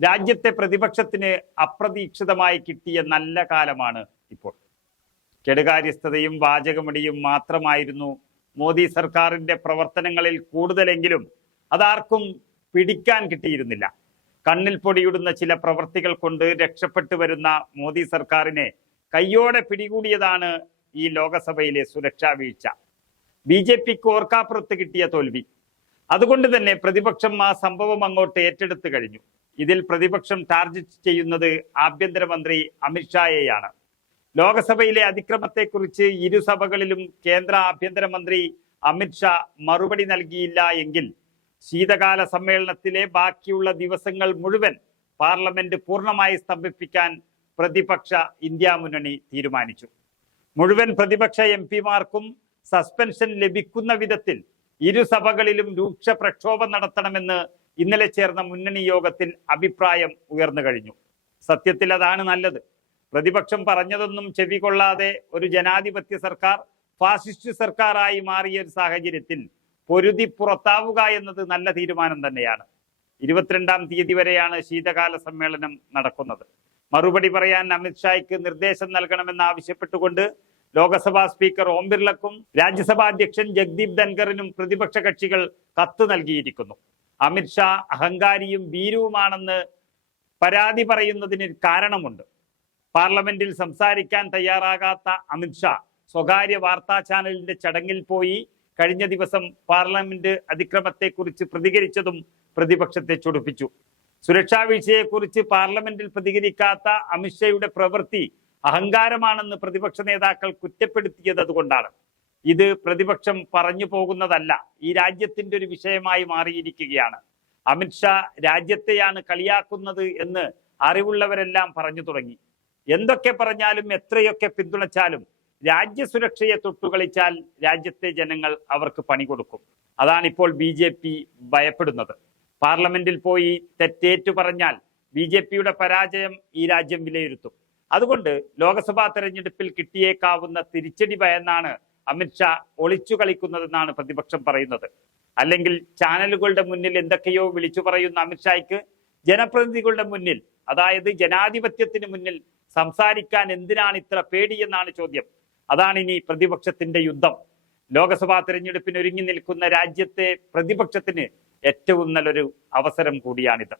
രാജ്യത്തെ പ്രതിപക്ഷത്തിന് അപ്രതീക്ഷിതമായി കിട്ടിയ നല്ല കാലമാണ് ഇപ്പോൾ. കെടുകാര്യസ്ഥതയും വാചകമടിയും മാത്രമായിരുന്നു മോദി സർക്കാരിന്റെ പ്രവർത്തനങ്ങളിൽ കൂടുതലെങ്കിലും അതാർക്കും പിടിക്കാൻ കിട്ടിയിരുന്നില്ല. കണ്ണിൽ പൊടിയിടുന്ന ചില പ്രവൃത്തികൾ കൊണ്ട് രക്ഷപ്പെട്ടു വരുന്ന മോദി സർക്കാരിനെ കയ്യോടെ പിടികൂടിയതാണ് ഈ ലോകസഭയിലെ സുരക്ഷാ വീഴ്ച. BJPക്ക് ഓർക്കാപ്പുറത്ത് കിട്ടിയ തോൽവി. അതുകൊണ്ട് തന്നെ പ്രതിപക്ഷം ആ സംഭവം അങ്ങോട്ട് ഏറ്റെടുത്തു കഴിഞ്ഞു. ഇതിൽ പ്രതിപക്ഷം ടാർഗറ്റ് ചെയ്യുന്നത് ആഭ്യന്തരമന്ത്രി അമിത്ഷായെയാണ്. ലോകസഭയിലെ അതിക്രമത്തെക്കുറിച്ച് ഇരുസഭകളിലും കേന്ദ്ര ആഭ്യന്തരമന്ത്രി അമിത്ഷാ മറുപടി നൽകിയില്ല എങ്കിൽ ശീതകാല സമ്മേളനത്തിലെ ബാക്കിയുള്ള ദിവസങ്ങൾ മുഴുവൻ പാർലമെന്റ് പൂർണ്ണമായി സ്തംഭിപ്പിക്കാൻ പ്രതിപക്ഷ ഇന്ത്യ മുന്നണി തീരുമാനിച്ചു. മുഴുവൻ പ്രതിപക്ഷ MP-മാർക്കും സസ്പെൻഷൻ ലഭിക്കുന്ന വിധത്തിൽ ഇരുസഭകളിലും രൂക്ഷ പ്രക്ഷോഭം നടത്തണമെന്ന് ഇന്നലെ ചേർന്ന മുന്നണി യോഗത്തിൽ അഭിപ്രായം ഉയർന്നു കഴിഞ്ഞു. സത്യത്തിൽ അതാണ് നല്ലത്. പ്രതിപക്ഷം പറഞ്ഞതൊന്നും ചെവികൊള്ളാതെ ഒരു ജനാധിപത്യ സർക്കാർ ഫാസിസ്റ്റ് സർക്കാരായി മാറിയ ഒരു സാഹചര്യത്തിൽ പൊരുതി പുറത്താവുക എന്നത് നല്ല തീരുമാനം തന്നെയാണ്. 22-ാം തീയതി വരെയാണ് ശീതകാല സമ്മേളനം നടക്കുന്നത്. മറുപടി പറയാൻ അമിത്ഷായ്ക്ക് നിർദ്ദേശം നൽകണമെന്ന് ആവശ്യപ്പെട്ടുകൊണ്ട് ലോക്സഭാ സ്പീക്കർ ഓം ബിർളക്കും രാജ്യസഭാ അധ്യക്ഷൻ ജഗ്ദീപ് ധൻഖറിനും പ്രതിപക്ഷ കക്ഷികൾ കത്ത് നൽകിയിരിക്കുന്നു. അമിത്ഷാ അഹങ്കാരിയും ഭീരുവുമാണെന്ന് പരാതി പറയുന്നതിന് കാരണമുണ്ട്. പാർലമെന്റിൽ സംസാരിക്കാൻ തയ്യാറാകാത്ത അമിത്ഷാ സ്വകാര്യ വാർത്താ ചാനലിന്റെ ചടങ്ങിൽ പോയി കഴിഞ്ഞ ദിവസം പാർലമെന്റ് അതിക്രമത്തെക്കുറിച്ച് പ്രതികരിച്ചതും പ്രതിപക്ഷത്തെ ചൊടിപ്പിച്ചു. സുരക്ഷാ വീഴ്ചയെക്കുറിച്ച് പാർലമെന്റിൽ പ്രതികരിക്കാത്ത അമിത്ഷായുടെ പ്രവൃത്തി അഹങ്കാരമാണെന്ന് പ്രതിപക്ഷ നേതാക്കൾ കുറ്റപ്പെടുത്തിയത് അതുകൊണ്ടാണ്. ഇത് പ്രതിപക്ഷം പറഞ്ഞു പോകുന്നതല്ല, ഈ രാജ്യത്തിന്റെ ഒരു വിഷയമായി മാറിയിരിക്കുകയാണ്. അമിത്ഷാ രാജ്യത്തെയാണ് കളിയാക്കുന്നത് എന്ന് അറിവുള്ളവരെല്ലാം പറഞ്ഞു തുടങ്ങി. എന്തൊക്കെ പറഞ്ഞാലും എത്രയൊക്കെ പിന്തുണച്ചാലും രാജ്യസുരക്ഷയെ തൊട്ടുകളിച്ചാൽ രാജ്യത്തെ ജനങ്ങൾ അവർക്ക് പണി കൊടുക്കും. അതാണിപ്പോൾ BJP ഭയപ്പെടുന്നത്. പാർലമെന്റിൽ പോയി തെറ്റേറ്റു പറഞ്ഞാൽ BJPയുടെ പരാജയം ഈ രാജ്യം വിലയിരുത്തും. അതുകൊണ്ട് ലോക്സഭാ തെരഞ്ഞെടുപ്പിൽ കിട്ടിയേക്കാവുന്ന തിരിച്ചടി ഭയന്നാണ് അമിത്ഷാ ഒളിച്ചു കളിക്കുന്നതെന്നാണ് പ്രതിപക്ഷം പറയുന്നത്. അല്ലെങ്കിൽ ചാനലുകളുടെ മുന്നിൽ എന്തൊക്കെയോ വിളിച്ചു പറയുന്ന അമിത്ഷായ്ക്ക് ജനപ്രതിനിധികളുടെ മുന്നിൽ, അതായത് ജനാധിപത്യത്തിന് മുന്നിൽ സംസാരിക്കാൻ എന്തിനാണ് ഇത്ര പേടിയെന്നാണ് ചോദ്യം. അതാണ് ഇനി പ്രതിപക്ഷത്തിന്റെ യുദ്ധം. ലോക്സഭാ തെരഞ്ഞെടുപ്പിന് ഒരുങ്ങി നിൽക്കുന്ന രാജ്യത്തെ പ്രതിപക്ഷത്തിന് ഏറ്റവും നല്ലൊരു അവസരം കൂടിയാണിത്.